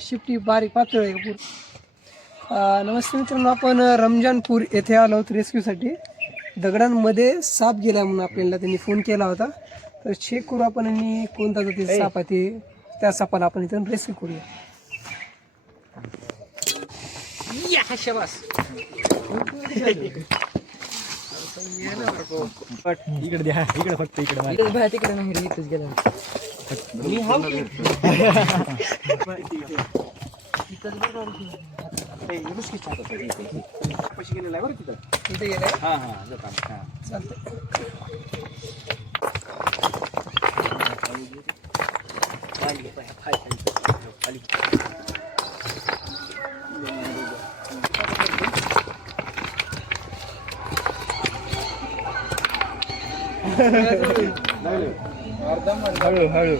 शिफ्टी बारीक पातळ आहे पूर? नमस्ते मित्रांनो आपण रमजानपूर येथे आलो आहोत रेस्क्यूसाठी दगडांमध्ये साप गेला म्हणून आपल्याला त्यांनी फोन केला होता. तर चेक करू आपण आणि कोणता जो ते साप आहे ते. त्या सापाला आपण इथून रेस्क्यू करूया. इकडे द्या इकडे फक्त इकडे बाहेर तिकडे नाही रे, इथेच गेला. पैसे गेलेला आहे बरं तिथं. इथे गेलाय? हा हा जाता हा. चालतंय. हळू हळू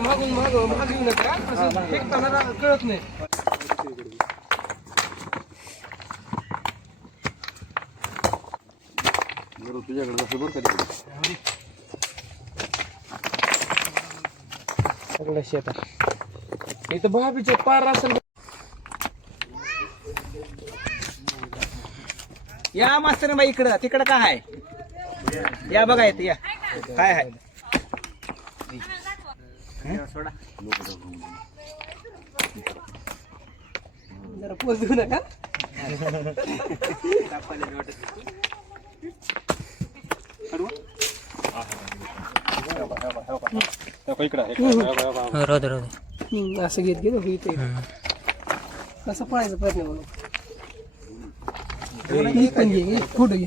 मागून माग माग येऊ नका फेकताना कळत नाही तुझ्याकडे जसं बरं सगळं शेतात इथं भाभीचे पार असेल या मास्तर बाई इकडं तिकडं काय आहे? या बघा येते या. काय आहे? जरा पोच देऊ नका. राहू दे राहू दे. हम्म, असं घेत घेत होई ते. कसं पळायचा प्रयत्न म्हणून ही पण घे घे, फोटो घे?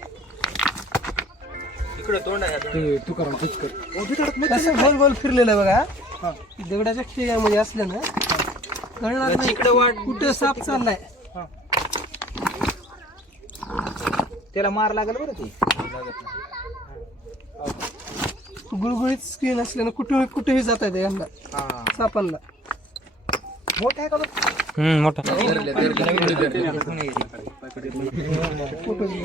इकडं तोंड आहे कसं गोल गोल फिरलेलं बघा. दगडाच्या ठिकाणामध्ये असलं ना कळणार नाही इकडं वाट कुठं साप चाललाय. त्याला मार लागेल बरं ती. गुळगुळीत स्क्रीन असल्यानं कुठं कुठेही जाता येते यांना हा. सापांना. मोठा आहे का बरं? हम्म, मोठा. फोटो घे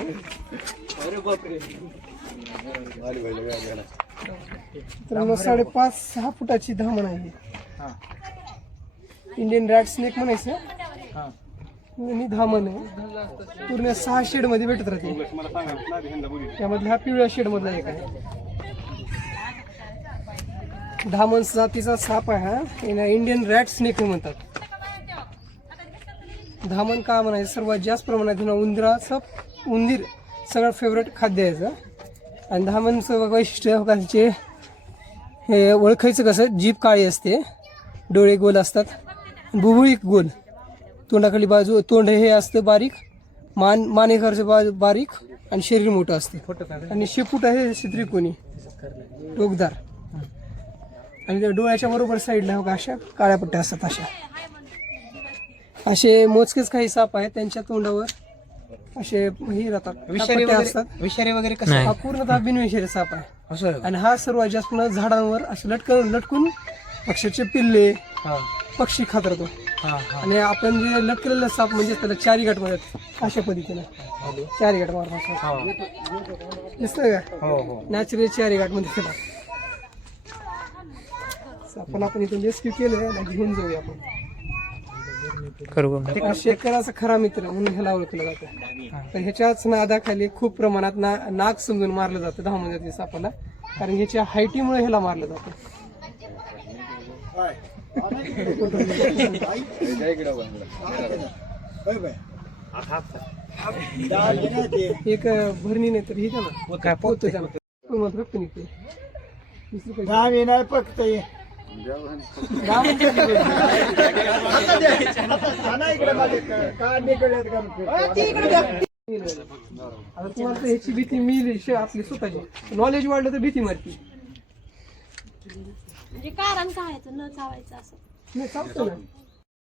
मित्रांनो साडेपाच सहा फुटाची धामण आहे हा. इंडियन रॅट स्नेक म्हणायचं. हा. आणि धामण आहे. पूर्ण सहा शेडमध्ये भेटत राहते. त्यामधला हा पिवळ्या शेड मधला एक आहे. धामण जातीचा साप आहे हा. याला इंडियन रॅट स्नेक म्हणतात. धामण का म्हणायचं? सर्वात जास्त प्रमाणात ना उंदराचं उंदीर सगळं फेवरेट खाद्य आहे आणि धामणचं वैशिष्ट्य त्यांचे हे ओळखायचं कसं? जीभ काळी असते डोळे गोल असतात बुबुळीक गोल. तोंडाखाली बाजू तोंड हे असतं बारीक मान मानेकरचं बाजू बारीक आणि शरीर मोठं असते. आणि शेपूट आहे शित्री त्रिकोणी टोकदार. आणि त्या डोळ्याच्या बरोबर साईडला बघा अशा काळ्या पट्ट्या असतात अशा. असे मोजकेच काही साप आहेत त्यांच्या तोंडावर. असे हे राहतात विषारी पट्ट्या वगैरे असतात. विषारी वगैरे कसं नाही. हा पूर्णतः बिनविषारी साप आहे. असं? आणि हा सर्वात जास्त पुन्हा झाडांवर असं लटकन लटकून पक्ष्याचे पिल्ले हा. पक्षी खात राहतो हा हा. आणि आपण जे लटकलेलं साप म्हणजे त्याला चारी गाठ म्हणतात अशा पद्धतीनं. चारी गाठ मारतात दिसतंय का? हो हो. नॅचरल चारी गाठमध्ये त्याला. आपण आपण इथून रेस्क्यू केलं आणि घेऊन जाऊया आपण. हा शेतकऱ्याचा खरा मित्र म्हणून ह्याला ओळखलं जातं. तर ह्याच्याच नादाखाली खूप प्रमाणात ना नाग समजून मारलं जातं दहा जाते सापाला कारण ह्याच्या हायटीमुळे ह्याला मारलं जातं. एक भरणी नाही तर हे द्या ना काय पोत द्या ना. तो मग रक्त निघते दुसरी काही- आम्ही नाही फक्त ह्याची भीती मिळली शे- आपली स्वतःची नॉलेज वाढलं तर भीती मारती म्हणजे कारण काय न चावायचं असं. नाही चालतो ना.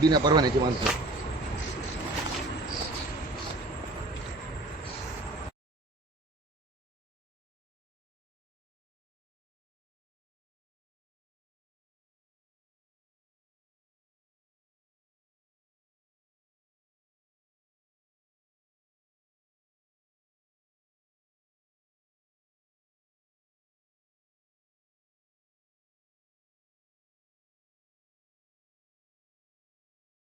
बिना परवान्याची माणसं